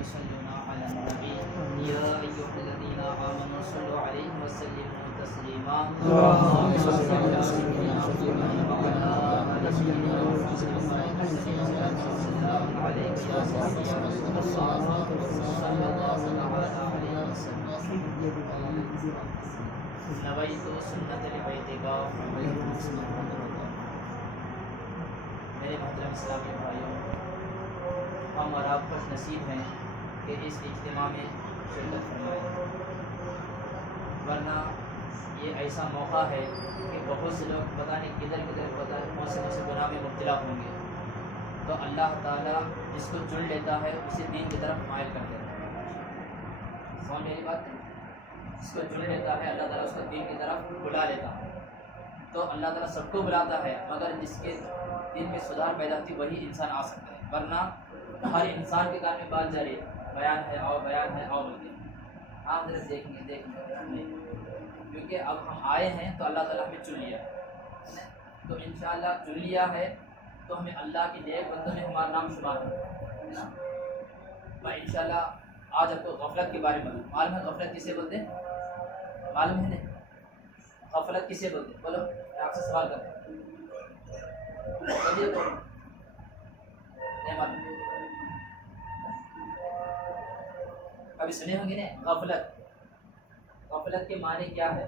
يصلون على النبي يا أيها الذين آمنوا صلوا عليه وسلموا تسليما اللهم صل على سيدنا محمد وعلى آل سيدنا محمد السلام عليك يا سيدي يا رسول الله صلى الله عليه وسلم نويت سنة لبيتك میرے محترم اسلامی بھائیوں، ہم اور آپ خوش نصیب ہیں کہ اس اجتماع میں شرکت فرمائیں، ورنہ یہ ایسا موقع ہے کہ بہت سے لوگ پتہ نہیں کدھر کون سے گناہ میں مبتلا ہوں گے، تو اللہ تعالیٰ جس کو چن لیتا ہے اسے دین کی طرف مائل کر دیتا ہے۔ سمجھ میری بات ہے؟ جس کو چن لیتا ہے اللہ تعالیٰ اس کو دین کی طرف بلا لیتا ہے، تو اللہ تعالیٰ سب کو بلاتا ہے، مگر جس کے دل میں سدھار پیدا ہوتی وہی انسان آ سکتا ہے، ورنہ ہر انسان کے کان میں بات جاری ہے، بیان ہے آؤ بولتے ہیں۔ آپ ذرا دیکھیں گے کیونکہ اب ہم آئے ہیں تو اللہ تعالیٰ ہمیں چن لیا ہے، تو انشاءاللہ چن لیا ہے تو ہمیں اللہ کے نیک بندوں میں ہمارا نام شمار ہے نا۔ میں انشاءاللہ آج آپ کو غفلت کے بارے میں معلوم ہے غفلت کسے بولتے ہیں؟ معلوم ہے نہیں غفلت کسے بولتے ہیں؟ بولو آپ سے سوال کرتے ہیں، نہیں معلوم؟ کبھی سنے ہوں گے نا غفلت کے معنی کیا ہے؟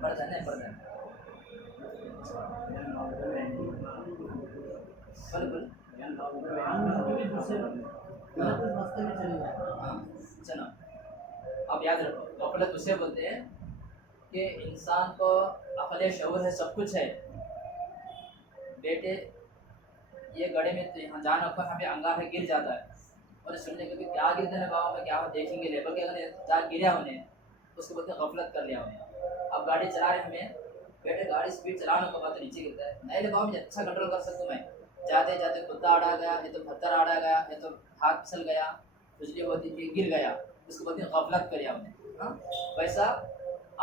پردہ نہیں بول چلو اب یاد رکھو، غفلت اسے بولتے ہیں کہ انسان کو عقل شعور ہے، سب کچھ ہے، بیٹے یہ گڑھے میں یہاں جان رکھو یہاں پہ انگار ہے گر جاتا ہے، اور سننے کے کیا گرتے ہیں بابا میں کیا دیکھیں گے لیبر کے اگر جان گریا ہونے اس کو بولتے ہیں غفلت کر لیا ہونے۔ اب گاڑی چلا رہے ہمیں بیٹے گاڑی سپیڈ چلانے کے بعد نیچے گرتا ہے، نہیں بابا مجھے اچھا کنٹرول کر سکتا ہوں میں، جاتے کتا اڑا گیا یا تو پتھر اڑا گیا یا تو ہاتھ پھسل گیا بجلی ہوتی تھی گر گیا، اس کو بولتے ہیں غفلت کریا ہم نے۔ ویسا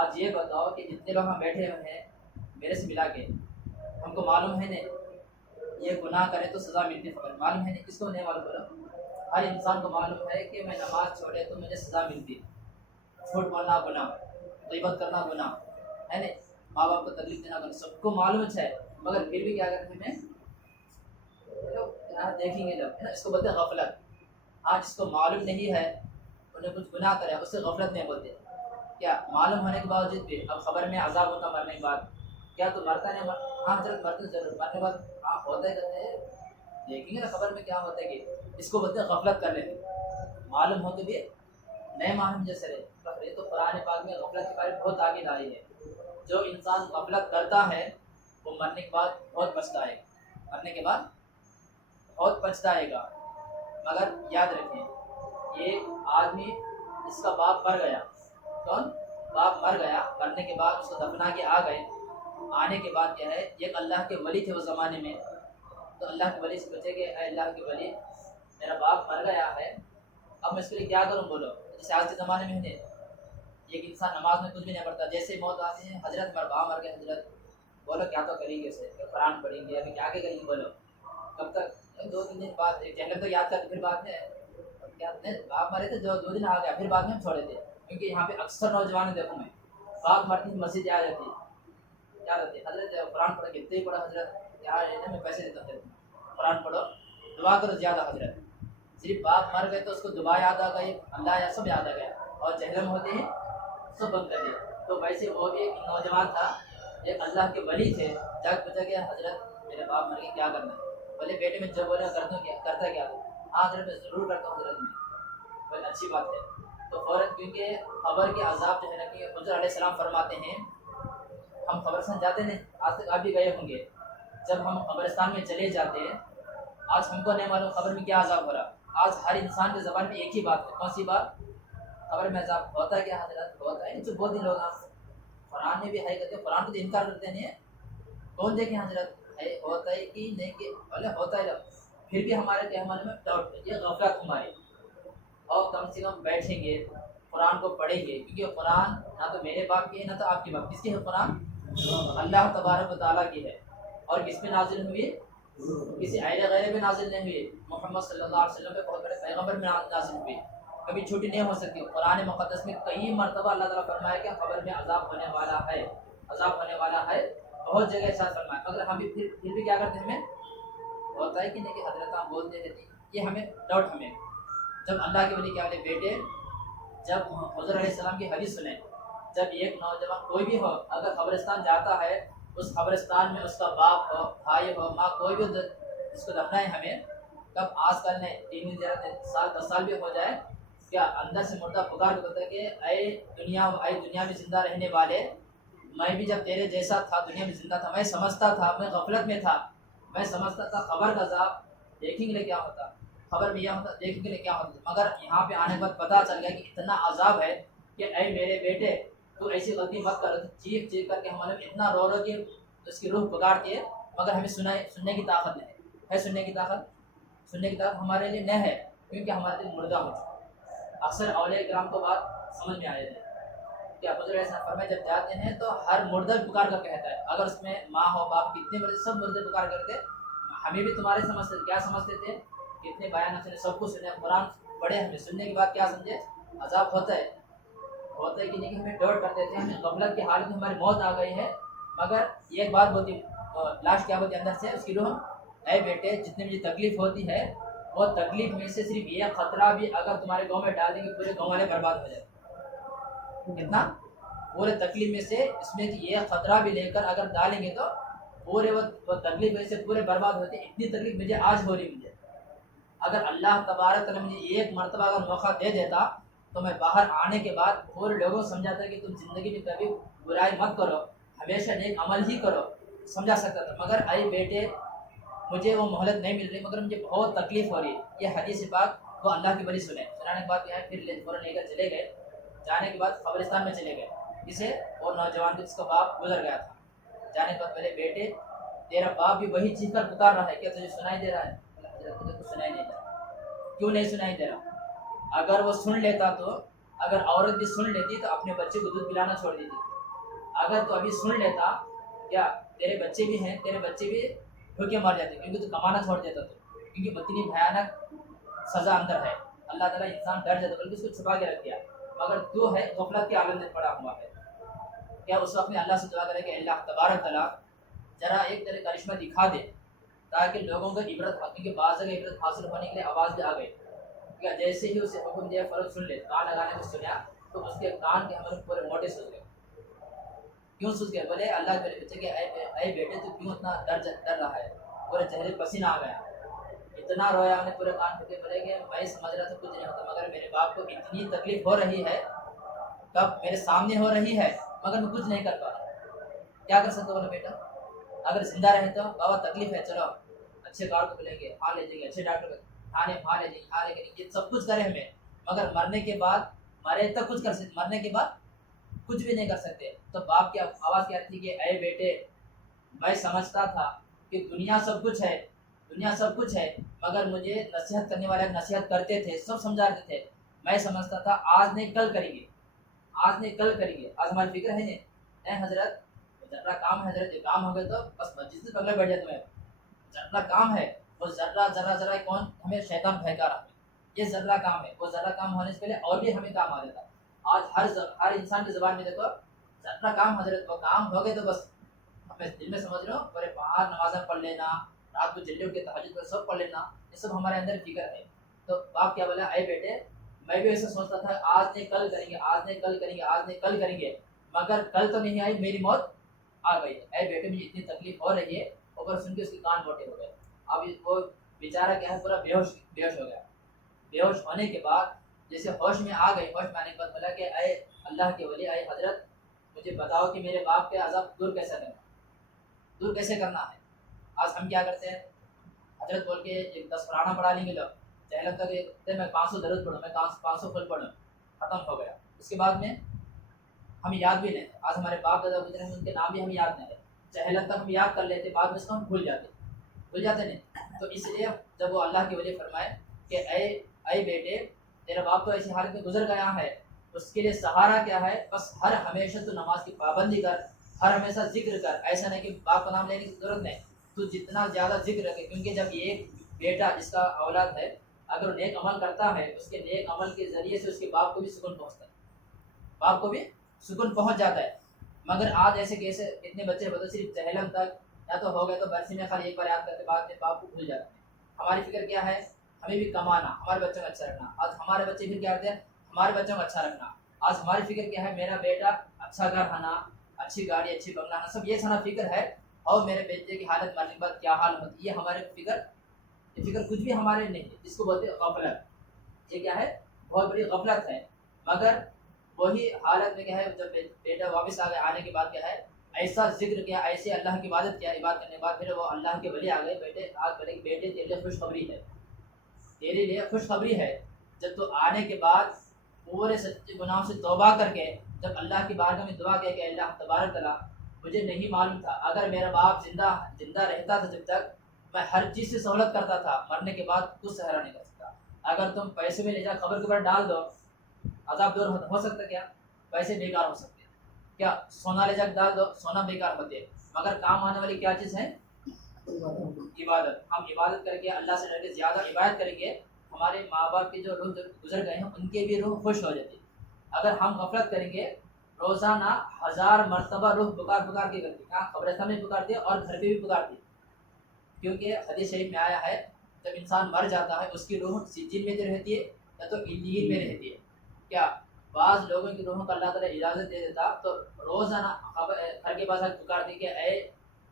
آج یہ بتاؤ کہ جتنے لوگ ہم بیٹھے ہوئے ہیں میرے سے ملا کے ہم کو معلوم ہے نہیں یہ گناہ کرے تو سزا ملتی خبر معلوم ہے نہیں؟ کس کو نہیں معلوم؟ بولو ہر انسان کو معلوم ہے کہ میں نماز چھوڑے تو مجھے سزا ملتی، جھوٹ بولنا گناہ، غیبت کرنا گناہ ہے نہیں، ماں باپ کو تکلیف دینا گناہ، سب کو معلوم ہے، مگر پھر بھی کیا کرتے ہیں دیکھیں گے لوگ، اس کو بولتے ہیں غفلت۔ آج جس کو معلوم نہیں ہے انہیں کچھ گناہ کرے اسے غفلت نہیں بولتے، کیا معلوم ہونے کے باوجود بھی اب خبر میں عذاب ہوتا مرنے کے بعد، کیا تو مرتا نہیں ہاں حضرت مرتے ضرور مرنے کے بعد ہاں ہوتا ہے کرتے ہیں، دیکھیں گے نا خبر میں کیا ہوتا ہے، کہ اس کو بولتے ہیں غفلت کر لیتے، معلوم ہو تو بھی نئے معلوم جیسے رہے۔ تو قرآن پاک میں غفلت کے بارے میں بہت تاکید آئی ہے، جو انسان غفلت کرتا ہے وہ مرنے کے بعد بہت پچھتائے گا، مرنے کے بعد بہت پچھتائے گا، مگر یاد رکھیں یہ آدمی جس کا باپ مر گیا، کون باپ مر گیا، مرنے کے بعد اس کو دفنا کے آ گئے، آنے کے بعد کیا ہے ایک اللہ کے ولی تھے اس زمانے میں، تو اللہ کے ولی سے پوچھے کہ اے اللہ کے ولی میرا باپ مر گیا ہے اب میں اس کے لیے کیا کروں؟ بولو جیسے آج کے زمانے میں ہے ایک انسان نماز میں کچھ بھی نہیں پڑھتا، جیسے موت آتی ہے حضرت میرا باپ مر گیا، حضرت بولو کیا تو کریں گے اسے، قرآن پڑھیں گے ابھی کیا کریں گے، بولو کب تک؟ 2-3 دن بعد جہنم تو یاد کرتے پھر بعد میں کیا باپ مرے تھے 2 دن آ گیا پھر بعد میں ہم چھوڑے تھے، کیونکہ یہاں پہ اکثر نوجوان دیکھو میں باپ مرتی مسجد آ جاتی حضرت قرآن پڑھو کتنے ہی پڑھو حضرت یار میں پیسے دیتا ہوں قرآن پڑھو دعا کرو زیادہ حضرت، صرف باپ مر گئے تو اس کو دعا یاد آ گئی، اللہ یا سب یاد آ گیا، اور جہنم ہوتے ہیں سب بند کر دیا۔ تو ویسے وہ بھی ایک نوجوان تھا ایک اللہ کے ولی تھے، جا کے پوچھا گیا حضرت میرے باپ مر گئے کیا کرنا ہے؟ بولے بیٹے میں جب بولا کرتا ہوں کیا کرتا کیا؟ ہاں حضرت میں ضرور کرتا ہوں حضرت میں، بولے اچھی بات ہے۔ تو فوراً کیونکہ قبر کے عذاب جو ہے نا کہ حضور علیہ السلام فرماتے ہیں ہم قبرستان جاتے ہیں آج تک آپ بھی گئے ہوں گے، جب ہم قبرستان میں چلے جاتے ہیں آج ہم کو نہیں معلوم قبر میں کیا عذاب ہو رہا، آج ہر انسان کی زبان میں ایک ہی بات ہے، کون سی بات؟ قبر میں عذاب ہوتا ہے کیا حضرت؟ ہوتا ہے جو بہت دن لوگ قرآن میں بھی ہے کہتے ہیں، قرآن کو تو انکار کرتے نہیں، کون دیکھیں حضرت ہے ہوتا ہے کہ نہیں کہ بولے ہوتا ہے، پھر بھی ہمارے کیا ہمارے میں ڈاؤٹ ہے، یہ غفلت ہماری، اور کم سے کم بیٹھیں گے قرآن کو پڑھیں گے، کیونکہ قرآن نہ تو میرے باپ کی ہے نہ تو آپ کی باپ، کس کی ہے قرآن؟ اللہ تبارک و تعالیٰ کی ہے، اور کس پہ نازل ہوئی؟ کسی اہل غیر میں نازل نہیں ہوئی، محمد صلی اللہ علیہ وسلم پہ بہت بڑے پیغمبر میں نازل ہوئی، کبھی چھوٹی نہیں ہو سکتی۔ قرآن مقدس میں کئی مرتبہ اللہ تعالیٰ فرمایا کہ قبر میں عذاب ہونے والا ہے، عذاب ہونے والا ہے، بہت جگہ ایسا فرمایا، مگر ہم پھر بھی کیا کرتے ہیں، ہمیں ہوتا ہے کہ نہیں کہ حضرت ہم بولتے رہتے ہیں، یہ ہمیں ڈاؤٹ ہمیں جب اللہ کے ولی کیا والے بیٹے جب حضور علیہ السلام کی حدیث سنیں، جب ایک نوجوان کوئی بھی ہو اگر قبرستان جاتا ہے، اس قبرستان میں اس کا باپ ہو، بھائی ہو، ماں، کوئی بھی جس کو دفنا ہے، ہمیں کب آج کل نہیں 3 سال 10 سال بھی ہو جائے، کیا اندر سے مردہ پکار کے بولتا ہے کہ اے دنیا میں زندہ رہنے والے، میں بھی جب تیرے جیسا تھا دنیا میں زندہ تھا، میں سمجھتا تھا، میں غفلت میں تھا، میں سمجھتا تھا قبر کا عذاب دیکھیں گے کیا ہوتا، خبر میں یہ ہوتا دیکھیں گے کیا ہوتا، مگر یہاں پہ آنے کے بعد پتہ چل گیا کہ اتنا عذاب ہے کہ اے میرے بیٹے تو ایسی غلطی مت کر، چیخ چیخ کر کے ہمارے اتنا رو رو کے اس کی روح پکارتی ہے، مگر ہمیں سننے کی طاقت نہیں ہے، سننے کی طاقت ہمارے لیے نہیں ہے، کیونکہ ہمارے دل مردہ ہو چکا۔ اکثر اولیاء کرام کو بات سمجھ میں آئے تھے کہ حضور علیہ السلام فرمائے جب جاتے ہیں تو ہر مردہ پکار کر کہتا ہے، اگر اس میں ماں ہو باپ کتنے مرد سب مردے پکار کرتے، ہمیں بھی تمہارے سمجھتے کیا سمجھتے تھے، کتنے بیان سنے، سب کچھ سنے، قرآن پڑھے، ہمیں سننے کے بعد کیا سمجھے، عذاب ہوتا ہے کہ نہیں، کہ ہمیں ڈاؤٹ کرتے تھے، ہمیں غفلت کی حالت میں ہماری موت آ گئی ہے، مگر یہ ایک بات ہوتی لاش کیا ہوتی ہے اندر سے اس کی روح، اے بیٹے جتنی مجھے تکلیف ہوتی ہے وہ تکلیف میں سے صرف یہ خطرہ بھی اگر تمہارے گاؤں میں ڈال دیں گے پورے گاؤں والے برباد ہو جائے، کتنا پورے تکلیف میں سے اس میں یہ خطرہ بھی لے کر اگر ڈالیں گے تو پورے وہ تکلیف میں سے پورے برباد ہوتے، اتنی تکلیف مجھے آج ہو رہی مجھے، اگر اللہ تبارک تعالیٰ مجھے ایک مرتبہ اگر موقع دے دیتا تو میں باہر آنے کے بعد پورے لوگوں کو سمجھاتا کہ تم زندگی میں کبھی برائی مت کرو، ہمیشہ نیک عمل ہی کرو، سمجھا سکتا تھا، مگر اے بیٹے مجھے وہ مہلت نہیں مل رہی، مگر مجھے بہت تکلیف ہو رہی ہے، یہ حدیث پاک وہ اللہ کی ولی سنانے کے بعد یہ ہے، پھر فوراً لے کر چلے گئے، جانے کے بعد قبرستان میں چلے گئے، اسے اور نوجوان جس کا باپ گزر گیا تھا، جانے کے بعد پہلے بیٹے تیرا باپ بھی وہی چیز کر پکار رہا ہے، کیا تجھے سنائی دے رہا ہے؟ مجھے کچھ سنائی نہیں دے رہا، کیوں نہیں سنائی دے رہا؟ اگر وہ سن لیتا تو اگر عورت بھی سن لیتی تو اپنے بچے کو دودھ پلانا چھوڑ دیتی تھی، اگر تو ابھی سن لیتا کیا تیرے بچے بھی ہیں، تیرے بچے بھی بھوکے مر جاتے کیونکہ تو کمانا چھوڑ دیتا تو، کیونکہ اتنی بھیانک سزا اندر ہے، اللہ تعالیٰ انسان ڈر جاتا بلکہ اس کو چھپا کے رکھ دیا، مگر تو ہے غفلت کے عالم میں پڑا ہوا ہے، کیا اس وقت میں اللہ سے دعا کرے کہ اللہ تبارک تعالیٰ ذرا ایک طرح کرشمہ دکھا دے تاکہ لوگوں کو عبرت، کیونکہ بعض جگہ عبرت حاصل ہونے کے لیے آواز بھی آ گئی، جیسے ہی اسے حکم دیا فرض سن لے، کان لگانے کو سنیا تو اس کے کان کے ہمارے پورے موٹے سوچ گئے، کیوں سوچ گئے؟ بولے اللہ کے بچے کہ اے بیٹے تو کیوں اتنا ڈر رہا ہے، پورے چہرے پسینہ آ گیا، اتنا رویا انہیں پورے کان پھٹے، بولے کہ میں سمجھ رہا تھا کچھ نہیں ہوتا، مگر میرے باپ کو اتنی تکلیف ہو رہی ہے، کب میرے سامنے ہو رہی ہے مگر میں کچھ نہیں کر پا رہا، کیا کر سکتا؟ بولے بیٹا اگر زندہ رہے تو بابا تکلیف ہے، چلو اچھے کار کو ملیں گے، ہاں لے جائیں گے، اچھے ڈاکٹر کھانے لے جائیں گے، ہاں لے کے یہ سب کچھ کریں ہمیں، مگر مرنے کے بعد مرے تک کچھ کر سکتے، مرنے کے بعد کچھ بھی نہیں کر سکتے، تو باپ کی آواز کیا تھی کہ اے بیٹے میں سمجھتا تھا کہ دنیا سب کچھ ہے، مگر مجھے نصیحت کرنے والے نصیحت کرتے تھے، سب سمجھاتے تھے، میں سمجھتا تھا آج نہیں کل کریں گے، آج ہماری فکر ہے نہیں، اے حضرت ذرا کام ہے، حضرت کام ہو گئے تو بس مسجد سے پگلے بیٹھ جاتے ہیں، ذرا کام ہے، وہ ذرا کون ہمیں شیطان بہکا رہا ہے، یہ ذرا کام ہے، وہ ذرا کام ہونے سے پہلے اور بھی ہمیں کام آ جاتا، آج ہر انسان کی زبان میں دیکھو ذرا کام، حضرت وہ کام ہو گئے تو بس ہمیں دل میں سمجھ رہے ہو پورے باہر نمازیں پڑھ لینا، رات کو جلدی اٹھ کے تہجد پر سب پڑھ لینا، یہ سب ہمارے اندر فکر ہے، تو باپ کیا بولا اے بیٹے میں بھی ایسا سوچتا تھا آج نہیں کل کریں گے، مگر کل تو نہیں آئی، میری موت آ گئی، اے بیٹے مجھے اتنی تکلیف ہو رہی ہے، اوپر سن کے اس کے کان موٹے ہو گئے، اب وہ بیچارہ کیا ہے پورا بے ہوش ہو گیا، بے ہوش ہونے کے بعد جیسے ہوش میں آ گئی، ہوش میں آنے کے بعد بولا کہ اے اللہ کے ولی، اے حضرت مجھے بتاؤ کہ میرے باپ کے عذاب دور کیسے کرنا ہے، آج ہم کیا کرتے ہیں، حضرت بول کے ایک 10 قرآن پڑھا لیں گے لوگ، چاہے لگتا کہ میں 500 درود پڑھوں، میں 500 فل پڑھوں، ختم ہو گیا، اس کے بعد میں ہمیں یاد بھی نہیں، آج ہمارے باپ دادا گزرے ہیں ان کے نام بھی ہمیں یاد نہیں ہے، چاہے لگتا ہم یاد کر لیتے، بعد میں اس کو ہم بھول جاتے نہیں، تو اس لیے جب وہ اللہ کی وجہ فرمائے کہ اے بیٹے تیرا باپ تو ایسی حالت میں گزر گیا ہے، اس کے لیے سہارا کیا ہے، بس ہمیشہ تو نماز کی پابندی کر، ہمیشہ ذکر کر، ایسا نہیں کہ باپ کا نام لینے کی ضرورت نہیں، تو جتنا زیادہ ذکر رکھے، کیونکہ جب ایک بیٹا جس کا اولاد ہے اگر نیک عمل کرتا ہے، اس کے نیک عمل کے ذریعے سے اس کے باپ کو بھی سکون پہنچتا ہے، باپ کو بھی سکون پہنچ جاتا ہے۔ مگر آج ایسے کیسے اتنے بچے بتا صرف تہلم تک یا تو ہو گئے تو برسی میں خالی ایک بار یاد کرتے بعد میں باپ کو بھول جاتے ہیں۔ ہماری فکر کیا ہے؟ ہمیں بھی کمانا، ہمارے بچوں کو اچھا رکھنا۔ آج ہمارے بچے پھر کیا کرتے ہیں؟ ہمارے بچوں کو اچھا رکھنا۔ آج ہماری فکر کیا ہے؟ میرا بیٹا اچھا گھر ہونا، اچھی گاڑی، اچھی بنگلہ ہونا، سب یہ سارا فکر ہے۔ اور میرے بیٹے کی حالت مرنے کے بعد کیا حال ہوتی ہے، یہ ہمارے فکر، یہ فکر کچھ بھی ہمارے نہیں ہے، جس کو بولتے ہیں غفلت۔ یہ کیا ہے؟ بہت بڑی غفلت ہے۔ مگر وہی حالت میں کیا ہے، جب بیٹا واپس آنے کے بعد کیا ہے، ایسا ذکر کیا، ایسے اللہ کی عبادت کیا، عبادت کرنے کے بعد پھر وہ اللہ کے ولی آ گئے، بیٹے آج بولے کہ بیٹے تیرے لیے خوشخبری ہے، تیرے لیے خوشخبری ہے۔ جب تو آنے کے بعد پورے سچے گناہوں سے توبہ کر کے جب اللہ کی بارگاہ میں دعا کیا کہ اللہ تبارک تعالیٰ، مجھے نہیں معلوم تھا، اگر میرا باپ زندہ رہتا تھا جب تک میں ہر چیز سے سہولت کرتا تھا، مرنے کے بعد کچھ سہارا نہیں کر سکتا۔ اگر تم پیسے میں لے جا قبر کے اوپر ڈال دو، عذاب دور ہو سکتا کیا؟ پیسے بیکار ہو سکتے، کیا سونا لے جا کے ڈال دو، سونا بیکار ہوتے، مگر کام آنے والی کیا چیز ہے؟ عبادت۔ ہم عبادت کر کے اللہ سے ڈر کے زیادہ عبادت کریں گے، ہمارے ماں باپ کے جو روح گزر گئے ہیں ان کے بھی روح خوش ہو جاتی۔ اگر ہم غفلت کریں گے، روزانہ 1000 مرتبہ روح پکار کے کرتی، کہاں؟ قبرستان میں پکارتی ہے اور گھر پہ بھی پکارتی، کیونکہ حدیث شریف میں آیا ہے جب انسان مر جاتا ہے اس کی روح سجین میں رہتی ہے یا تو علیین میں رہتی ہے۔ کیا بعض لوگوں کی روحوں کو اللہ تعالیٰ اجازت دے دیتا تو روزانہ گھر کے پاس پکارتی کہ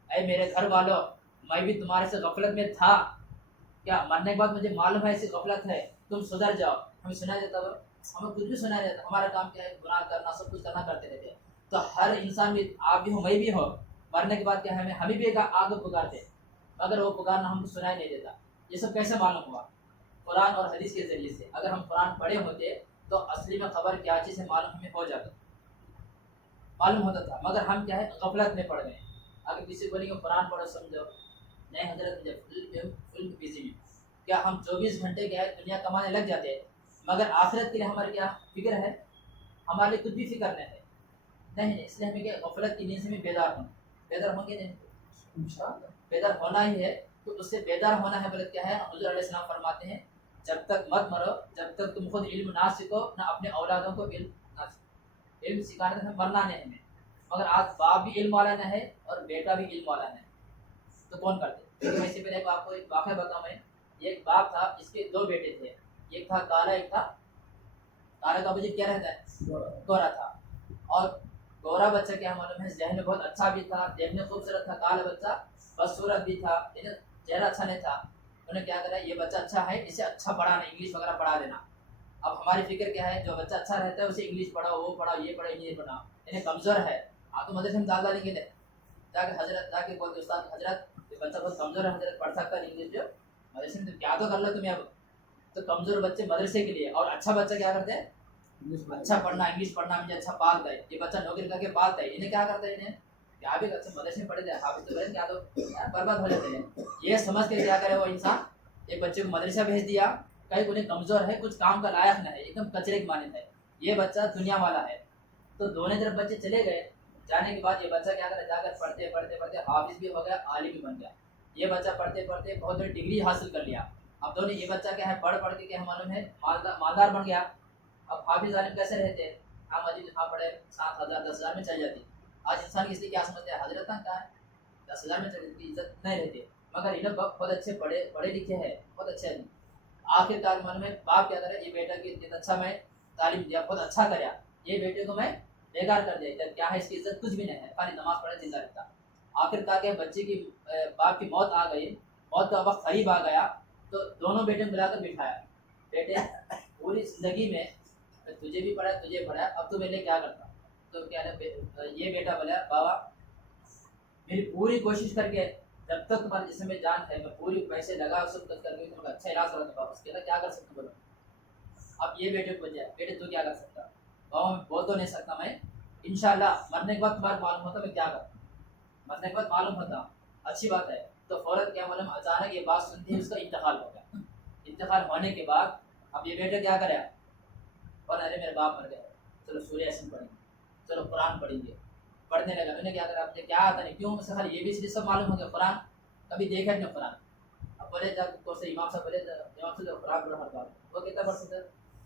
اے میرے گھر والوں، میں بھی تمہارے سے غفلت میں تھا، کیا مرنے کے بعد مجھے معلوم ہے ایسی غفلت ہے، تم سدھر جاؤ۔ ہمیں سنا دیتا وہ، ہمیں کچھ بھی سنا دیتا، ہمارا کام کیا ہے؟ گناہ کرنا، سب کچھ کرنا کرتے رہتے ہیں۔ تو ہر انسان بھی، آپ بھی ہو میں بھی ہو، مرنے کے بعد کیا ہے؟ ہمیں بھی آگے پکارتے، مگر وہ پکارنا ہم کو سنائی نہیں دیتا۔ یہ سب کیسے معلوم ہوا؟ قرآن اور حدیث کے ذریعے سے۔ اگر ہم قرآن پڑھے ہوتے تو اصلی میں خبر کیا چیز ہے معلوم ہمیں ہو جاتا، معلوم ہوتا تھا، مگر ہم کیا ہے؟ غفلت میں پڑ گئے۔ اگر کسی کو بولیں گے قرآن پڑھو سمجھو، نہیں حضرت مجھے فل بزی میں، کیا ہم 24 گھنٹے کیا ہے دنیا کمانے لگ جاتے ہیں، مگر آخرت کے لیے ہماری کیا فکر ہے؟ ہمارے لیے کچھ بھی فکر نہیں ہے، نہیں، اس لیے ہمیں کیا غفلت کی نیند سے ہمیں بیدار ہونا، بیدار ہوں گے نہیں، بیدار ہونا ہی ہے۔ تو اس سے بیدار ہونا ہے، بلکہ کیا ہے؟ حضور علیہ السلام فرماتے ہیں جب تک مت مرو، جب تک تم خود علم نہ سیکھو، نہ اپنے اولادوں کو علم نہ سیکھو۔ علم سکھانے سے مرنا نہیں ہمیں، مگر آج باپ بھی علم والا نہ ہے اور بیٹا بھی علم والا نہ ہے، تو کون کرتے؟ کیونکہ میں اس سے پہلے آپ کو ایک واقعہ بتاؤں، میں ایک باپ تھا، اس کے 2 بیٹے تھے، ایک تھا کالا، ایک تھا کالا کا بچہ کیا رہتا ہے؟ گورا تھا۔ اور گورا بچہ کیا معلوم ہے ذہن میں بہت اچھا بھی تھا، دیکھنے خوبصورت تھا، کالا بچہ بدصورت بھی تھا، چہرہ اچھا نہیں تھا۔ انہوں نے کیا کرا، یہ بچہ اچھا ہے، اسے اچھا پڑھانا، انگلش وغیرہ پڑھا دینا۔ اب ہماری فکر کیا ہے؟ جو بچہ اچھا رہتا ہے اسے انگلش پڑھاؤ، وہ پڑھاؤ، یہ پڑھاؤ، انجینئر پڑھاؤ، انہیں کمزور ہے آپ تو مدرسے میں داخلہ نہیں کے تاکہ حضرت جا کے بولتے استاد حضرت یہ بچہ بہت کمزور ہے، حضرت پڑھ سکتا ہے انگلش، جو مدرسے میں کیا تو کر لو تمہیں۔ اب تو کمزور بچے مدرسے کے لیے، اور اچھا بچہ کیا کرتے ہیں؟ اچھا پڑھنا، انگلش پڑھنا، مجھے اچھا پالتا ہے، یہ بچہ نوکری کر کے پالتا ہے، انہیں کیا کرتا ہے؟ انہیں کیا بھی اچھے مدرسے میں پڑھے تھے حافظ تو کیا تو برباد ہو جاتے ہیں۔ یہ سمجھ کے کیا کرے وہ انسان، ایک بچے کو مدرسہ بھیج دیا، کہیں انہیں کمزور ہے، کچھ کام کا لائق نہ ہے، ایک دم کچرے کی مانند ہے، یہ بچہ دنیا والا ہے۔ تو دونوں طرف بچے چلے گئے، جانے کے بعد یہ بچہ کیا کرے؟ جا کر پڑھتے پڑھتے پڑھتے حافظ بھی ہو گیا، عالم بھی بن گیا۔ یہ بچہ پڑھتے پڑھتے بہت بڑی ڈگری حاصل کر لیا۔ اب دونوں، یہ بچہ کیا ہے؟ پڑھ کے کیا معلوم ہے؟ مالدار بن گیا۔ اب حافظ عالم کیسے رہتے ہیں؟ ہاں مجید ہاں پڑھے 7,000 10,000 میں چل جاتی۔ آج انسان اس لیے کیا سمجھتے ہیں؟ حضرت کیا ہے 10,000 میں چل جاتی، عزت نہیں رہتی، مگر انہیں بہت اچھے پڑھے لکھے ہیں، بہت اچھے ہیں۔ آخر کار معلوم ہے باپ کیا کرے؟ یہ بیٹا کی اتنا اچھا میں تعلیم دیا، بہت اچھا کریا، یہ بیٹے کو میں بیکار کر دیا، کیا ہے اس کی عزت کچھ بھی نہیں ہے، خالی نماز پڑھے زندہ رہتا۔ آخر کار کے بچے کی باپ کی موت آ گئی، موت کا وقت قریب آ گیا، تو دونوں بیٹے ملا کر بٹھایا، بیٹے پوری زندگی میں تجھے بھی پڑھا تجھے پڑھا، اب تو میں کیا کرتا؟ تو کیا یہ بیٹا بولا بابا میری پوری کوشش کر کے جب تک تمہارے جسم میں جان ہے میں پوری پیسے لگا سب کر کے تمہیں اچھا علاج کرا دوں، اس کے بعد کیا کر سکتا بولو۔ اب یہ بیٹے کو بچے بیٹے تو کیا کر سکتا؟ بابا میں بول تو نہیں سکتا، میں انشاءاللہ مرنے کے بعد تمہارا معلوم ہوتا میں کیا کرتا، مرنے کے بعد معلوم ہوتا، اچھی بات ہے۔ تو فوراً کیا معلوم اچانک یہ بات سنتی ہے اس کا انتقال ہو گیا۔ انتقال ہونے کے بعد اب یہ بیٹا کیا کرے؟ اور ارے میرے باپ مر گئے، چلو سورہ یاسین پڑھیں گے، چلو قرآن پڑھیں گے، پڑھنے لگا۔ میں نے کیا کرا؟ مجھے کیا آتا نہیں، کیوں؟ اس کا یہ بھی سب معلوم ہو گیا قرآن کبھی دیکھا نہیں قرآن. اب بولے جا کو سے امام صاحب بولے امام صاحب قرآن پڑھو ہر بار, وہ کتنا پڑھ سکتے ہیں؟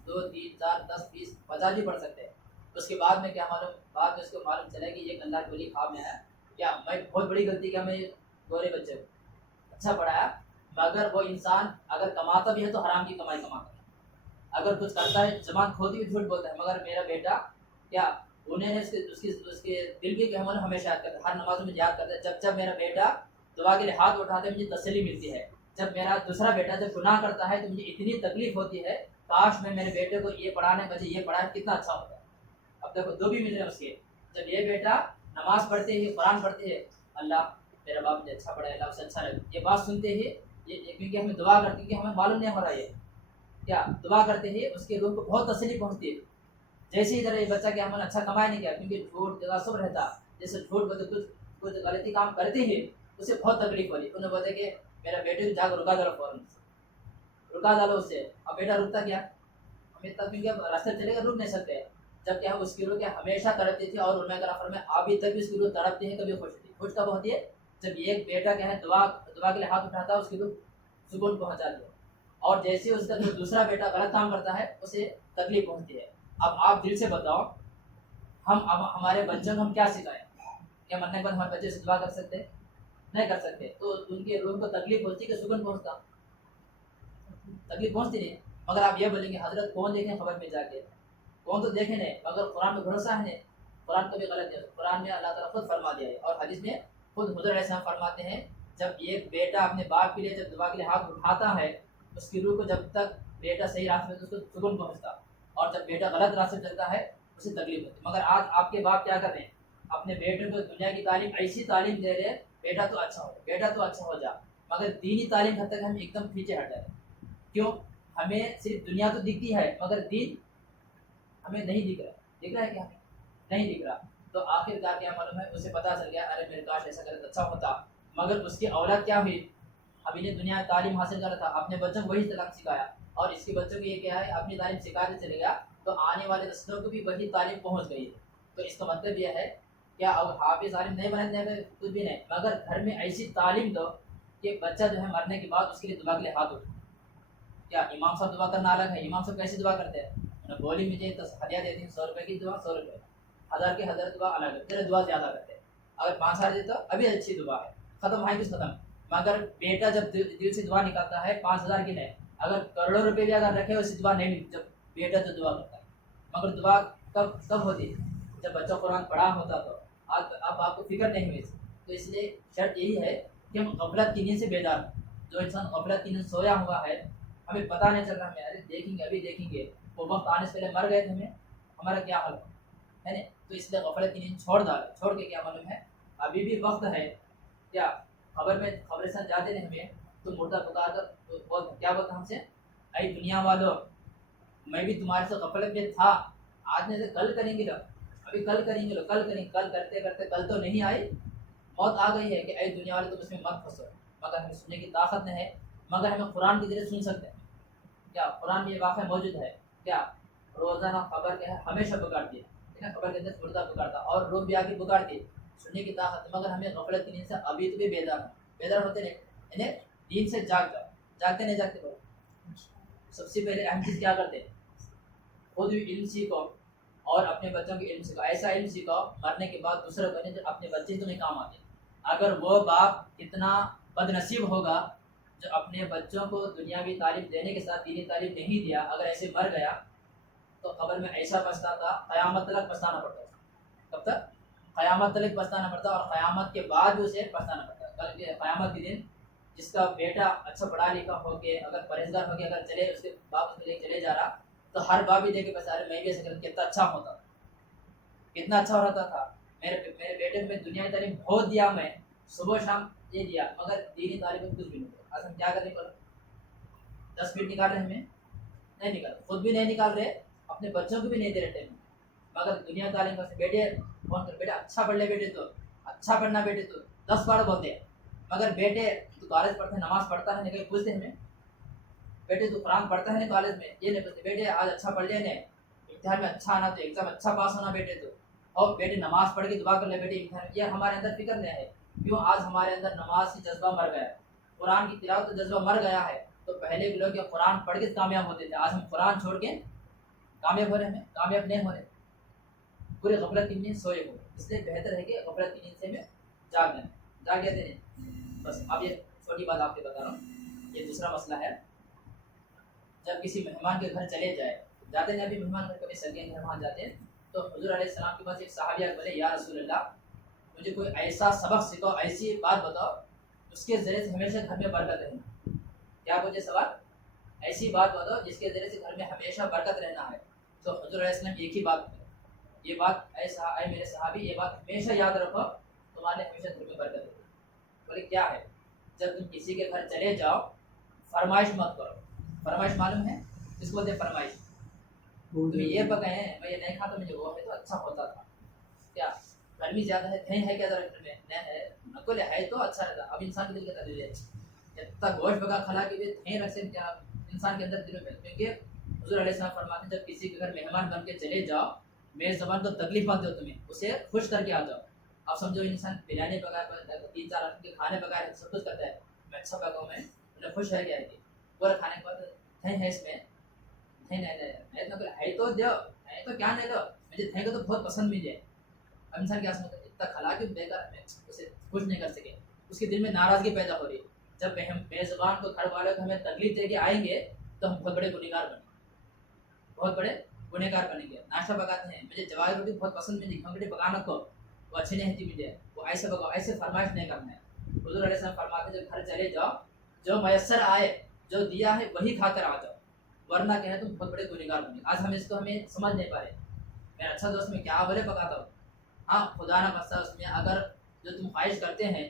2 3 4 10 20 50 بھی پڑھ سکتے ہیں. اس کے بعد میں کیا معلوم, بعد میں اس کو معلوم چلا کہ یہ اللہ کے ولی خواب میں ہے. کیا میں بہت بڑی غلطی کیا میں گورے بچے کو اچھا پڑھایا, مگر وہ انسان اگر کماتا بھی ہے تو حرام کی کمائی کماتا ہے. اگر کچھ کرتا ہے زبان کھوتی ہوئی جھوٹ بولتا ہے. مگر میرا بیٹا کیا انہیں اس کے دل کے ہم ہمیشہ یاد کرتا ہے, ہر نماز میں یاد کرتا ہے. جب جب میرا بیٹا دعا کے لیے ہاتھ اٹھاتے ہے مجھے تسلی ملتی ہے. جب میرا دوسرا بیٹا جب گناہ کرتا ہے تو مجھے اتنی تکلیف ہوتی ہے, کاش میں میرے بیٹے کو یہ پڑھانے بجے یہ پڑھائے کتنا اچھا ہوتا ہے. اب دیکھو 2 بھی مل رہے ہیں اس کے. جب یہ بیٹا نماز پڑھتے ہی قرآن پڑھتے ہیں, اللہ میرا باپ مجھے اچھا پڑھائے, اللہ اسے اچھا لگے, یہ بات سنتے ہی یہ کیونکہ ہمیں دعا کرتے کہ ہمیں معلوم نہیں ہو رہا, یہ کیا دعا کرتے ہی اس کے روح کو بہت تسلی پہنچتی ہے. جیسے ہی طرح یہ بچہ کہ ہم نے اچھا کمایا نہیں کیا, کیونکہ جھوٹ جگہ سب رہتا, جیسے جھوٹ بولتے کچھ غلطی کام کرتے ہی اسے بہت تکلیف ہوئی. انہوں نے بولتے کہ میرا بیٹے کو جا کر رکا ڈالو, فوراً رکا ڈالو اسے. اب بیٹا رکتا کیا, ہمیں تک کیونکہ راستے چلے گا رک نہیں سکتے. جب کیا اس کی روح کیا ہمیشہ تڑپتی تھی, اور علماء کرام فرمائے ابھی تک بھی اس کی روح تڑپتی ہے, کبھی خوش ہوتی. خوش کب ہوتی ہے جب ایک بیٹا کیا ہے دعا کے لیے ہاتھ اٹھاتا ہے, اس کی روح سکون پہنچا دیا. اور جیسے اس کا جو دوسرا بیٹا غلط کام کرتا ہے اسے تکلیف پہنچتی ہے. اب آپ دل سے بتاؤ, ہم ہمارے بچوں کو ہم کیا سکھائیں؟ کیا مرنے کے بعد ہمارے بچے سے دعا کر سکتے؟ نہیں کر سکتے. تو ان کے روح کو تکلیف پہنچتی کہ سکون پہنچتا؟ تکلیف پہنچتی نہیں. مگر آپ یہ بولیں گے حضرت کون دیکھیں خبر میں جا کے, کون تو دیکھے نہیں, مگر قرآن میں بھروسہ ہے نہیں. قرآن کبھی غلط نہیں. قرآن میں اللہ تعالیٰ خود فرما دیا ہے, اور حدیث میں خود حضور علیہ السلام فرماتے ہیں جب ایک بیٹا اپنے باپ کے لیے جب دعا کے لیے ہاتھ اٹھاتا ہے, اس کی روح کو جب تک بیٹا صحیح راستے میں تو اس کو سکون پہنچتا, اور جب بیٹا غلط راستے میں چلتا ہے اسے تکلیف ہوتی. مگر آج آپ کے باپ کیا کر رہے ہیں, اپنے بیٹے کو دنیا کی تعلیم ایسی تعلیم دے رہے, بیٹا تو اچھا ہو, بیٹا تو اچھا ہو جا, مگر دینی تعلیم حد تک ہم ایک دم پیچھے ہٹ جائیں. کیوں؟ ہمیں صرف دنیا تو دکھتی ہے مگر دین ہمیں نہیں دکھ رہا. دکھ رہا ہے کیا؟ ہمیں نہیں دکھ رہا. تو آخر کار کیا معلوم ہے, اسے پتہ چل گیا ارے میرے کاش ایسا کرے اچھا ہوتا. مگر اس کی اولاد کیا ہوئی, ابھی نے دنیا تعلیم حاصل کر رہا تھا, اپنے بچوں کو وہی تعلیم سکھایا, اور اس کے بچوں کو یہ کیا ہے اپنی تعلیم سکھاتے چلے گیا, تو آنے والے نسلوں کو بھی وہی تعلیم پہنچ گئی ہے. تو اس کا مطلب یہ ہے کیا اب حافظ عالم نہیں بننے کچھ بھی نہیں, مگر گھر میں ایسی تعلیم دو کہ بچہ جو ہے مرنے کے بعد اس کے لیے دعا کے لیے ہاتھ اٹھے. کیا امام صاحب دعا کرنا الگ ہے, امام صاحب کیسے دعا کرتے ہیں, انہیں بولی مجھے ہدیہ دیتی ہیں 100 روپے کی دعا 100 روپے, 1000 کی 1000 دعا الگ ہے, تیرے دعا زیادہ کرتے ہیں. اگر 5000 دیتے تو ابھی اچھی دعا ہے, ختم ہے کچھ ختم. مگر بیٹا جب دل سے دعا نکالتا ہے 5000 کی نہیں, اگر کروڑوں روپے بھی اگر رکھے اسے دعا نہیں ملتی. جب بیٹا جو دعا کرتا ہے, مگر دعا کب ہوتی ہے جب بچہ قرآن پڑھا ہوتا, تو اب آپ کو فکر نہیں ہوئی. تو اس لیے شرط یہی ہے کہ ہم غفلت کی نیند سے بیدار ہوں. جو انسان غفلت کی نیند سویا ہوا ہے, ہمیں پتہ نہیں چل رہا, ہمیں ارے دیکھیں گے ابھی دیکھیں گے, وہ وقت آنے سے پہلے مر گئے تھے, ہمارا کیا حل ہے نا. تو اس لیے غفلت کی نیند چھوڑ کے کیا معلوم ہے ابھی بھی وقت ہے. کیا خبرستان جاتے نہیں ہمیں تو مردہ پکار کر کیا بولتا ہم سے, اے دنیا والوں میں بھی تمہارے سے غفلت میں تھا, آج نہیں سے کل کریں گے, ابھی کل کریں گے, کل کریں گے, کل کرتے کرتے کل تو نہیں آئی, موت آ گئی ہے کہ اے دنیا والے تم اس میں مت پھنسو. مگر ہمیں سننے کی طاقت نہیں ہے, مگر ہمیں قرآن کے ذریعے سن سکتے ہیں. کیا قرآن میں یہ واقعہ موجود ہے, کیا روزانہ خبر کیا ہے ہمیشہ پکارتی ہے, خبر کے اندر مردہ پکارتا, اور روح بھی آ کے پکارتی, سننے کی طاقت. مگر ہمیں غفلت کی نیند سے ابھی تو بھی بیدار ہوتے نہیں, انہیں نیند سے جاگ جاؤ, جاگتے نہیں جاگتے بولو. سب سے پہلے اہم چیز کیا کرتے, خود بھی علم سیکھو اور اپنے بچوں کے علم سیکھو. ایسا علم سیکھو مرنے کے بعد دوسرے بنے جو اپنے بچے تمہیں کام آتے. اگر وہ باپ کتنا بد نصیب ہوگا جو اپنے بچوں کو دنیاوی تعلیم دینے کے ساتھ دینی تعلیم نہیں دیا, اگر ایسے مر گیا تو قبر میں ایسا پچھتاتا, قیامت تک پچھتانا پڑتا. کب تک؟ قیامت تک پچھتانا پڑتا, اور قیامت کے بعد بھی اسے پچھتانا پڑتا. کل کے قیامت کے دن جس کا بیٹا اچھا پڑھا لکھا ہو کے اگر پرہیزگار ہو کے اگر چلے, اس کے باپ اس کے لے چلے جا رہا, تو ہر باپ بھی دیکھ کے بتا رہے میں بھی ایسا کرتا کتنا اچھا ہوتا, کتنا اچھا رہتا تھا. میرے بیٹے میں دنیا کی تعلیم بہت دیا, میں صبح شام یہ دیا, مگر دینی تعلیم میں کچھ بھی نہیں دیا. آج ہم کیا کرنے پر 10 منٹ نکال رہے ہیں, ہمیں نہیں نکال, خود بھی نہیں نکال رہے, اپنے بچوں کو بھی نہیں دے رہے ٹائم. مگر دنیا تعلیم کا بیٹے فون کر, بیٹا اچھا پڑھ لے, بیٹے تو اچھا پڑھنا, بیٹے تو 10 بار بولتے ہیں. مگر بیٹے تو کالج پڑھتے ہیں, نماز پڑھتا ہے, نہیں کہیں پوچھتے ہمیں بیٹے تو قرآن پڑھتا ہے نہیں کالج میں, یہ نہیں پوچھتے بیٹے آج اچھا پڑھ لے, نہیں امتحان میں اچھا آنا, تو ایگزام اچھا پاس ہونا بیٹے تو, اور بیٹے نماز پڑھ کے دعا کر لے بیٹے امتحان. یہ ہمارے اندر فکر نہیں ہے. کیوں آج ہمارے اندر نماز کی جذبہ مر گیا ہے، قرآن کی تلاوت کا جذبہ مر گیا ہے؟ تو پہلے کے لوگ قرآن پڑھ کے کامیاب ہوتے تھے، آج ہم قرآن چھوڑ کے کامیاب ہو رہے ہیں، کامیاب نہیں ہو رہے، پورے غفلت کی نیند سوئے ہو۔ اس لیے بہتر ہے کہ غفلت کی نیند سے میں جاگ لیں، جاگ جاتے ہیں۔ بس اب یہ چھوٹی بات آپ کو بتا رہا ہوں، یہ دوسرا مسئلہ ہے۔ جب کسی مہمان کے گھر چلے جاتے ہیں، ابھی مہمان گھر کبھی سگے مہمان جاتے ہیں، تو حضور علیہ السلام کے پاس ایک صحابی بولے یا رسول اللہ مجھے کوئی ایسا سبق سکھاؤ، ایسی بات بتاؤ اس کے ذریعے سے ہمیشہ گھر میں برکت رہنا۔ کیا پوچھے سوال؟ ایسی بات بتاؤ جس کے ذریعے سے گھر میں ہمیشہ برکت رہنا ہے۔ تو حضور علیہ السلام ایک ہی بات بولے، یہ بات اے میرے صحابی یہ بات ہمیشہ یاد رکھو، تمہارے ہمیشہ گھر میں برکت رہے۔ بولے کیا ہے؟ جب تم کسی کے گھر چلے جاؤ فرمائش مت کرو۔ فرمائش معلوم ہے اس کو بولتے ہیں فرمائش؟ تم یہ پکائے میں یہ نہیں کھاتا، مجھے وہ ہے تو اچھا ہوتا تھا، کیا گرمی زیادہ ہے نہیں ہے کیا ذرا گھر میں نہیں ہے نقل ہے تو اچھا رہتا۔ اب انسان کے دل کے تدریج ہے جب تک گوشت پکا کھلا کے بھی نہیں رکھ سکتے کیا انسان کے اندر دل میں، کیونکہ حضور علیہ السلام فرماتے ہیں جب کسی کے گھر مہمان بن کے چلے جاؤ میری زبان کو تکلیف مت دو، تمہیں اسے خوش کر کے آ جاؤ۔ اب سمجھو انسان بریانی پکایا، 3-4 رقم کے کھانے پکائے، سب کچھ کرتا ہے، میں اچھا پکاؤں میں انہیں خوش ہے کیا ہے پورا کھانے کے بعد نہیں ہے اس میں ہے تو دو ہے تو کیا نہیں دو مجھے تھے کو تو بہت پسند مجھے۔ اب انسان کیا سمجھتا ہے اتنا کھلا کے بیکار میں اسے خوش نہیں کر سکے، اس کے دل میں ناراضگی پیدا ہو رہی ہے۔ جب ہم میزبان کو گھر والوں کو ہمیں تکلیف دے کے آئیں گے تو ہم بہت بڑے گنہگار بنیں گے، بہت بڑے گنہگار بنیں گے۔ ناشتہ پکاتے ہیں مجھے جوار روٹی بہت پسند مجھے کھمکڑی پکانا کو وہ اچھی نہیں ہوتی مجھے، وہ ایسے پکاؤ، ایسے فرمائش نہیں کرنا ہے۔ حضور علیہ السلام فرماتے ہیں جب گھر چلے جاؤ جو میسر آئے جو دیا ہے وہی کھا کر آ جاؤ، ورنہ کہنا تم بہت بڑے گنہگار بنے۔ آج ہم اس کو ہمیں سمجھ نہیں پا رہے۔ میرا اچھا دوست میں کیا بولے پکاتا ہوں، ہاں خدا نہ بخشا اس میں اگر جو تم خواہش کرتے ہیں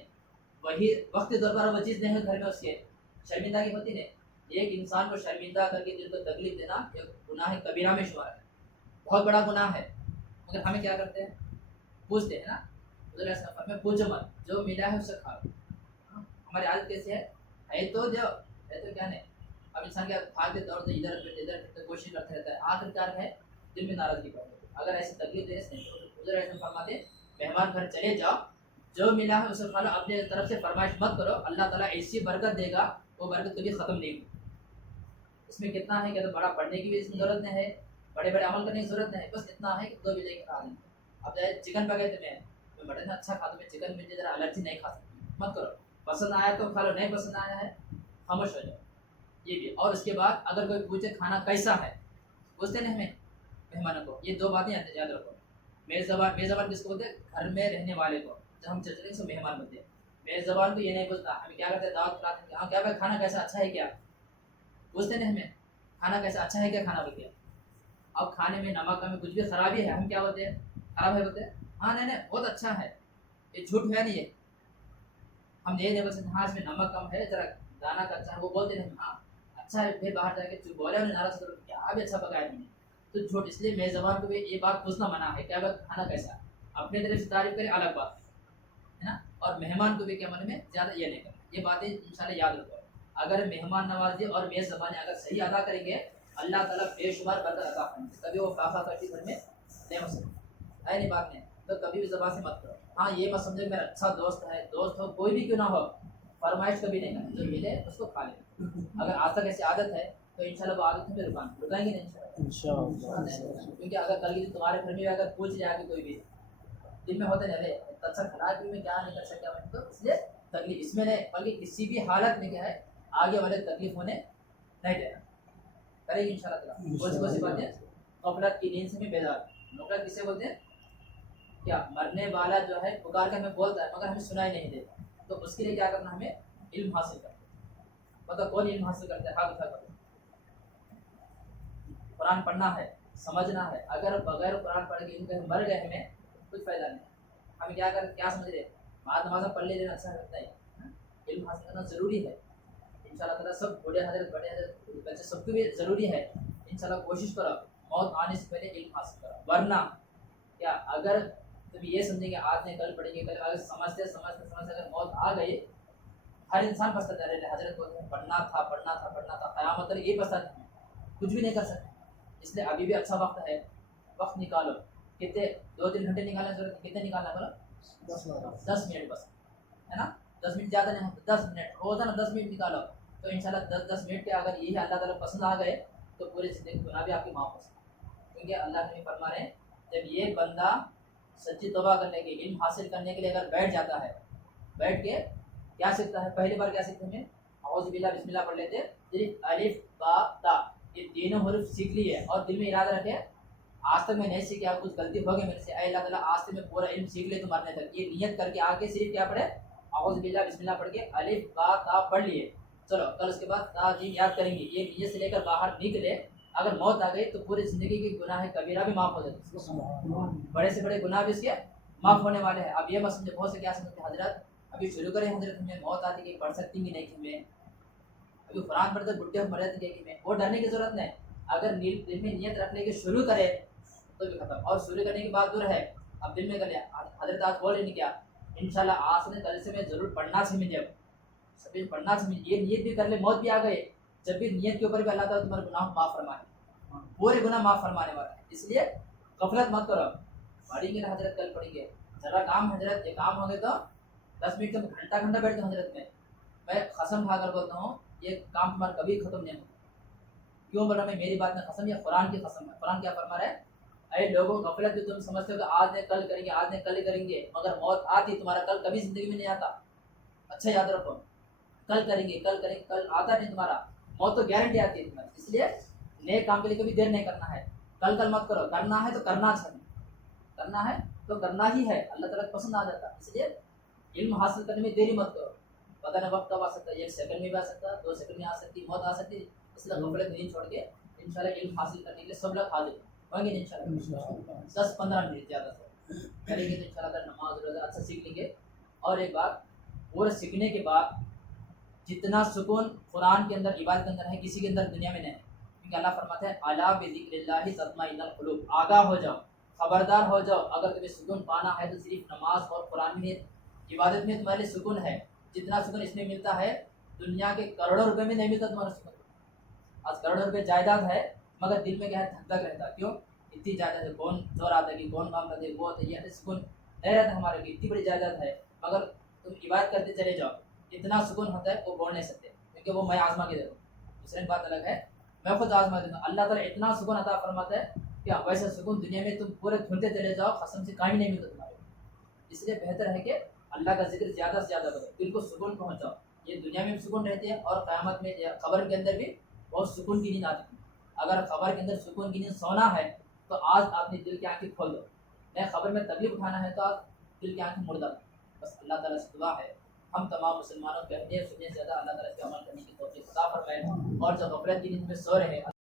وہی وقت طور پر وہ چیز نہیں ہے گھر میں، اس کے شرمندگی ہوتی نہیں۔ ایک انسان کو شرمندہ کر کے دل کو تکلیف دینا ایک گناہ کبیرہ میں شمار ہے، بہت بڑا گناہ ہے۔ مگر ہمیں کیا کرتے ہیں پوچھتے ہیں نا، حضور علیہ السلام میں پوچھو مت جو ملا ہے اسے کھاؤ۔ ہماری عادت کیسے ہے تو دو ہے تو کیا نہیں۔ اب انسان کیا بھاگتے دوڑتے ادھر کوشش کرتے رہتا ہے، آخر کار ہے دل میں ناراضگی پیدا ہوتی ہے۔ اگر ایسی تکلیف دینے سے نہیں تو حضور علیہ السلام فرماتے مہمان گھر چلے جاؤ جو ملا ہے اسے کھا لو، اپنے طرف سے فرمائش مت کرو، اللہ تعالیٰ ایسی برکت دے گا وہ برکت کبھی ختم نہیں ہوگی۔ اس میں کتنا ہے کہ تو بڑا پڑھنے کی بھی اس میں ضرورت نہیں ہے، بڑے بڑے عمل کرنے کی ضرورت نہیں ہے، بس اتنا ہے کہ دو بھی لے کے کھا دیں۔ اب چاہے چکن پکے تو میں مٹن اچھا کھاتا ہوں، میں چکن مجھے ذرا الرجی نہیں کھا سکتی، مت کرو، پسند آیا تو کھا لو، نہیں پسند آیا ہے خاموش ہو جاؤ۔ یہ بھی، اور اس کے بعد اگر کوئی پوچھے کھانا کیسا ہے پوچھتے نہیں ہمیں مہمانوں کو، یہ دو باتیں یاد رکھو۔ میزبان کس کو بولتے ہیں؟ گھر میں رہنے والے کو، جب ہم چلتے ہیں سو مہمان بنتے ہیں۔ میزبان کو یہ نہیں پوچھتا، ہمیں کیا کرتے ہیں دعوت کراتے ہیں، ہاں کیا بھائی کھانا کیسا اچھا ہے کیا، پوچھتے نہیں ہمیں کھانا کیسا اچھا ہے کیا کھانا بول کے۔ اب کھانے میں نمک میں کچھ بھی خرابی ہے ہم کیا بولتے ہیں خراب ہے بولتے ہیں، ہاں نہیں بہت اچھا ہے، یہ جھوٹ ہے نہیں، یہ ہم یہ نہیں بول سکتے ہاں اس میں نمک کم ہے ذرا دانا کا اچھا ہے، وہ بولتے نہیں ہاں اچھا ہے، پھر باہر جا کے بولے انہیں ناراض کرو کیا بھی اچھا پکایا تم نے، تو جھوٹ۔ اس لیے میری زبان کو بھی یہ بات پوچھنا منع ہے، کیا بات کھانا کیسا، اپنے طرف سے تعریف کرے الگ بات ہے نا، اور مہمان کو بھی کیا من میں زیادہ یہ نہیں کرنا۔ یہ باتیں انشاءاللہ یاد رکھو، اگر مہمان نوازی اور میز زبانیں اگر صحیح ادا کریں گے اللہ تعالیٰ بے شمار برکت عطا کریں گے، کبھی وہ فاقہ کٹی گھر میں نہیں ہو سکتی ہے، نہیں بات نہیں، تو کبھی بھی زبان سے مت کرو۔ ہاں یہ مت سمجھے میرا اچھا دوست ہے، دوست ہو کوئی بھی کیوں نہ ہو، فرمائش کبھی نہیں کرنا، جو ملے اس کو کھا لیں۔ اگر آج تک ایسی عادت ہے تو انشاءاللہ وہ عادت میں رکائیں گے نہیں انشاءاللہ، کیونکہ اگر کل کی تمہارے گھر میں اگر پوچھ جائے کہ کوئی بھی دل میں ہوتے نہیں اچھا کھلا کے میں کیا نہیں کر سکتا، تو اس لیے تکلیف اس میں نہیں، بلکہ کسی بھی حالت میں کیا ہے آگے والے تکلیف ہونے نہیں دینا، کرے گی انشاءاللہ تعالیٰ۔ کون سی باتیں غفلت کی نیند سے بھی بیدار، غفلت کسے بولتے ہیں؟ کیا مرنے والا جو ہے پکار کے ہمیں بولتا ہے مگر ہمیں سنائی نہیں دیتا، تو اس کے لیے کیا کرنا، ہمیں علم حاصل کرنا۔ مطلب کون علم حاصل کرتا ہے؟ ہاتھ اٹھا کر قرآن پڑھنا ہے، سمجھنا ہے، اگر بغیر قرآن پڑھ کے ان کے مر گئے ہمیں کچھ فائدہ نہیں۔ ہمیں کیا سمجھ رہے بعد نماز پڑھ لے لینا اچھا کرتا ہے، علم حاصل کرنا ضروری ہے انشاءاللہ تعالیٰ۔ سب بوڑھے حضرت بڑے حضرت بچے سب کو بھی ضروری ہے، انشاءاللہ کوشش کرو موت آنے سے پہلے علم حاصل کرو، ورنہ کیا اگر تم یہ سمجھیں کہ آج نہیں کل پڑھیں گے، کل اگر سمجھتے اگر موت آ گئی، ہر انسان پچھتاتا رہے، حضرت بولتے ہیں پڑھنا تھا قیامت تک یہ پچھتاتے ہیں، کچھ بھی نہیں کر سکتے۔ اس لیے ابھی بھی اچھا وقت ہے، وقت نکالو، کتنے 2-3 گھنٹے نکالنے ضرورت، کتنے نکالنا بولو 10 منٹ بس، ہے نا, 10 منٹ زیادہ نہیں ہوتا, 10 منٹ روزانہ 10 منٹ نکالو تو انشاءاللہ 10 منٹ کے اگر یہ اللہ تعالیٰ پسند آ گئے تو پوری زندگی گناہ بھی آپ کی معاف ہو سکتے ہیں. کیونکہ اللہ نے فرما رہے ہیں جب یہ بندہ سچی توبہ کرنے کے علم حاصل کرنے کے لیے اگر بیٹھ جاتا ہے, بیٹھ کے کیا سیکھتا ہے, پہلی بار کیا سیکھتے ہیں, اعوذ باللہ بسم اللہ پڑھ لیتے, صرف الف با تا یہ تینوں حروف سیکھ لیے اور دل میں ارادہ رکھے آج تک میں نہیں سیکھا, کچھ غلطی ہو گئی میرے سے, اے اللہ تعالیٰ آج سے میں پورا علم سیکھ لے تو مرنے تک, یہ نیت کر کے آگے صرف کیا پڑھے, اعوذ باللہ بسم اللہ پڑھ کے الف با تا پڑھ لیے, چلو کل اس کے بعد تا جیم یاد کریں گے, یہ نیت سے لے کر باہر نکلے, اگر موت آ گئی تو پوری زندگی کے گناہ کبیرہ بھی معاف ہو جاتے, بڑے سے بڑے گناہ بھی اس کے معاف ہونے والے ہیں. اب یہ مت سمجھے, بہت سے کیا سمجھتے حضرت ابھی شروع کریں حضرت, ہمیں موت آتی کہ پڑھ سکتی کہ نہیں, کہ میں ابھی قرآن پڑھتے بڈھے مر جاتے کہ میں, وہ ڈرنے کی ضرورت نہیں, اگر دل میں نیت رکھنے کی شروع کرے تو بھی ختم, اور شروع کرنے کی بات دور ہے, اب دل میں کر لیا حضرت آج بول رہے نہیں کیا انشاءاللہ آج سے کل سے میں ضرور پڑھنا سمجھے, اب سبھی پڑھنا سمجھے, یہ نیت بھی کر لے, موت بھی آ گئے, جب بھی نیت کے اوپر بھی اللہ تعالیٰ تمہارے گناہ معاف فرمائے, پورے گناہ معاف فرمانے والا ہے. اس لیے غفلت مت کرو, پڑھیں گے نا حضرت کل پڑھیں گے, ذرا کام حضرت یہ کام ہو گئے تو 10 منٹ تک گھنٹہ بیٹھتا ہوں حضرت میں قسم کھا کر بولتا ہوں یہ کام تمہارا کبھی ختم نہیں ہوگا. کیوں بول رہا میں, میری بات میں قسم, یا قرآن کی قسم ہے. قرآن کیا فرما رہا ہے, اے لوگوں غفلت جو تم سمجھتے ہو کہ آج نے کل کریں گے, آج نے کل کریں گے, مگر موت آتی تمہارا کل کبھی زندگی میں نہیں آتا. اچھا یاد رکھو, کل کریں گے, کل کریں گے, کل آتا نہیں تمہارا, موت تو گارنٹی آتی ہے تمہاری. اس لیے نئے کام کے لیے کبھی دیر نہیں کرنا ہے, کل مت کرو, کرنا ہے تو کرنا چاہیے, کرنا ہے تو کرنا ہی ہے, اللہ تعالیٰ پسند آ جاتا ہے. اس لیے علم حاصل کرنے میں دیری مت کرو, پتہ نہیں وقت کب آ سکتا ہے, 1 سیکنڈ میں بھی آ سکتا ہے, 2 سیکنڈ میں آ سکتی, موت آ سکتی. اس لیے غفلت نہیں چھوڑ کے انشاءاللہ علم حاصل کرنے کے لیے سب لوگ حاضر ہوں گے انشاءاللہ. 10-15 منٹ زیادہ سے کریں گے تو انشاءاللہ نماز روزہ اچھا سیکھ لیں گے. اور ایک بات, پورے سیکھنے کے بعد جتنا سکون قرآن کے اندر عبادت کے اندر ہے کسی کے اندر دنیا میں نہیں ہے, کیونکہ اللہ فرماتا ہے الا بذکر اللہ تطمئن القلوب, آگاہ ہو جاؤ, خبردار ہو جاؤ, اگر تمہیں سکون پانا ہے تو صرف نماز اور قرآن میں عبادت میں تمہارے سکون ہے. جتنا سکون اس میں ملتا ہے دنیا کے کروڑوں روپے میں نہیں ملتا تمہارا سکون. آج کروڑوں روپے جائیداد ہے مگر دل میں کیا ہے, دھک دھک رہتا, کیوں اتنی جائیداد ہے, کون زور آتا ہے کہ کون کام کرتے, وہ ہوتا ہے, یہ سکون نہیں رہتا ہمارے کی, اتنی بڑی جائیداد ہے, مگر تم عبادت کرتے چلے جاؤ, اتنا سکون ہوتا ہے وہ بول نہیں سکتے, کیونکہ وہ میں آزما کے دیتا ہوں. دوسری بات الگ ہے, میں خود آزما دیتا ہوں, اللہ تعالیٰ اتنا سکون عطا فرماتا ہے کہ ویسا سکون دنیا میں تم پورے دھنتے چلے جاؤ, قسم سے کہیں نہیں ملتا تمہارے. اس لیے بہتر ہے کہ اللہ کا ذکر زیادہ سے زیادہ کرو, دل کو سکون پہنچاؤ. یہ دنیا میں بھی سکون رہتی ہے اور قیامت میں قبر کے اندر بھی بہت سکون کی نیند آتی ہے. اگر قبر کے اندر سکون کی نیند سونا ہے تو آج اپنے دل کی آنکھیں کھول دو, نہیں قبر میں تکلیف اٹھانا ہے تو آج دل کی آنکھیں مڑ دو. بس اللہ تعالیٰ سے دعا ہے ہم تمام مسلمانوں کہنے سننے سے زیادہ اللہ تعالیٰ کے عمل کرنے کی توفیق عطا فرمائے, اور جو غفلت کی نیند میں سو رہے ہیں